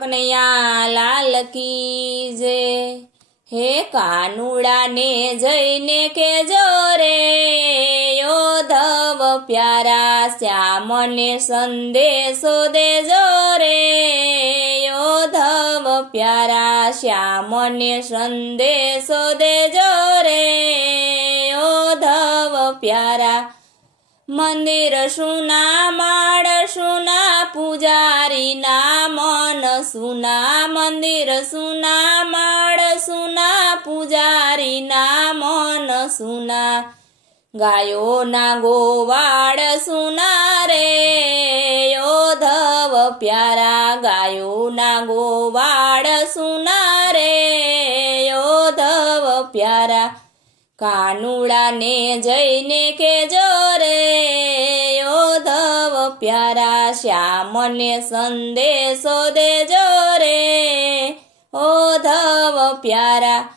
કનૈયા, લાલ કી જે? હે કાનુડાને જઈને કેજો રે યોધવ પ્યારા, શ્યામને સંદેશો દેજો રે. યોધવ પ્યારા, શ્યામને સંદેશો દેજો રે. યોધવ પ્યારા, મંદિર સુના, માળ સુના પૂજારી ના મન સુના મંદિર, સુના માળ, સુના પૂજારી ના મન, સુના ગાયોના ગોવાળ, સુના રે યોધવ પ્યારા ગાયોના ગોવાળ, સુના રે યોધવ પ્યારા. કાનુડાને જઈને કેજો રે પ્યારા શ્યામને સંદેશો દેજો રે. ઓધવ પ્યારા,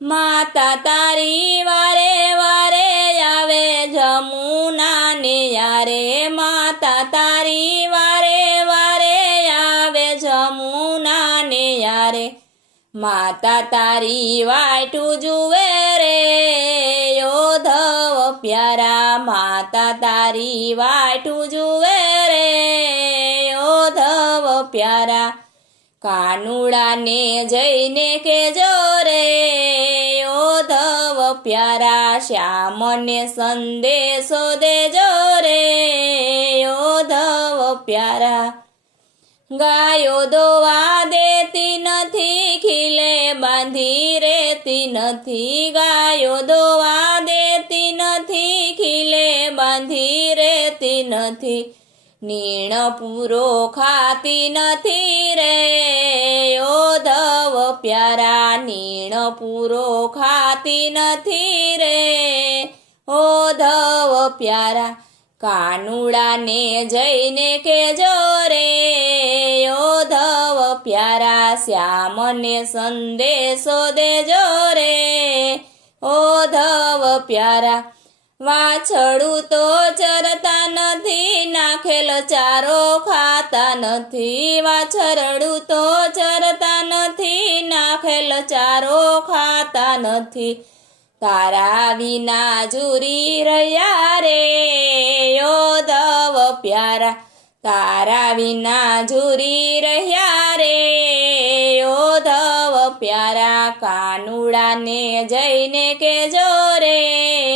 માતા તારી વારે વારે આવે જમુના ને યારે માતા તારી વારે વારે આવે જમુના ને યારે માતા તારી વાટું જુએ રે. પ્યારા માતા તારી વાટું જુએ રે. ઓધવ પ્યારા, કાનુડાને જઈને કેજો રે. યોધવ પ્યારા, શ્યામને સંદેશો દેજો રે. યોધવ પ્યારા, ગાયો દોવા દેતી નથી, ખીલે બાંધી રેતી નથી. ગાયો દોવા બાંધી રેતી નથી, નીણ પૂરો ખાતી નથી રે. યોધવ પ્યારા, નીણ પૂરો ખાતી નથી રે. ઓધવ પ્યારા, કાનુડાને જઈને કેજો રે. યોધવ પ્યારા, શ્યામને સંદેશો દેજો રે. ઓધવ પ્યારા વાછડું તો ચરતા નથી, નાખેલ ચારો ખાતા નથી. વાછરડું તો ચરતા નથી, નાખેલ ચારો ખાતા નથી. તારા વિના જુરી રહ્યા રે યોધવ પ્યારા. તારા વિના જુરી રહ્યા રે યોધવ પ્યારા. કાનુડાને જઈને કેજો રે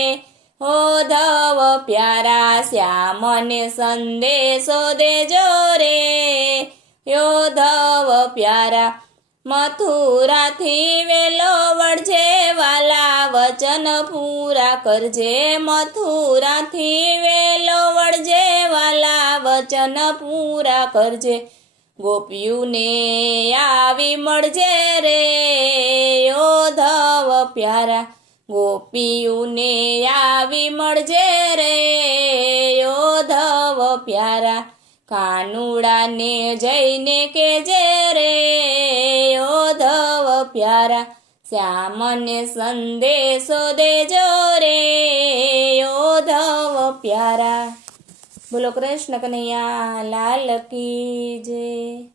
પ્યારા શ્યામને સંદેશો દેજો રે. યોધવ પ્યારા, મથુરાથી વેલો વળજે વાલા વચન પૂરા કરજે. મથુરાથી વેલો વળજે વાલા વચન પૂરા કરજે. ગોપિયુને આવી મળજે રે. યોધવ પ્યારા ગોપીયુને આવી મળજે રે, યોધવ પ્યારા. કાનુડાને જઈને કેજે રે, યોધવ પ્યારા. શ્યામને સંદેશો દેજો રે, યોધવ પ્યારા. બોલો કૃષ્ણ કનૈયા, લાલ કી જય.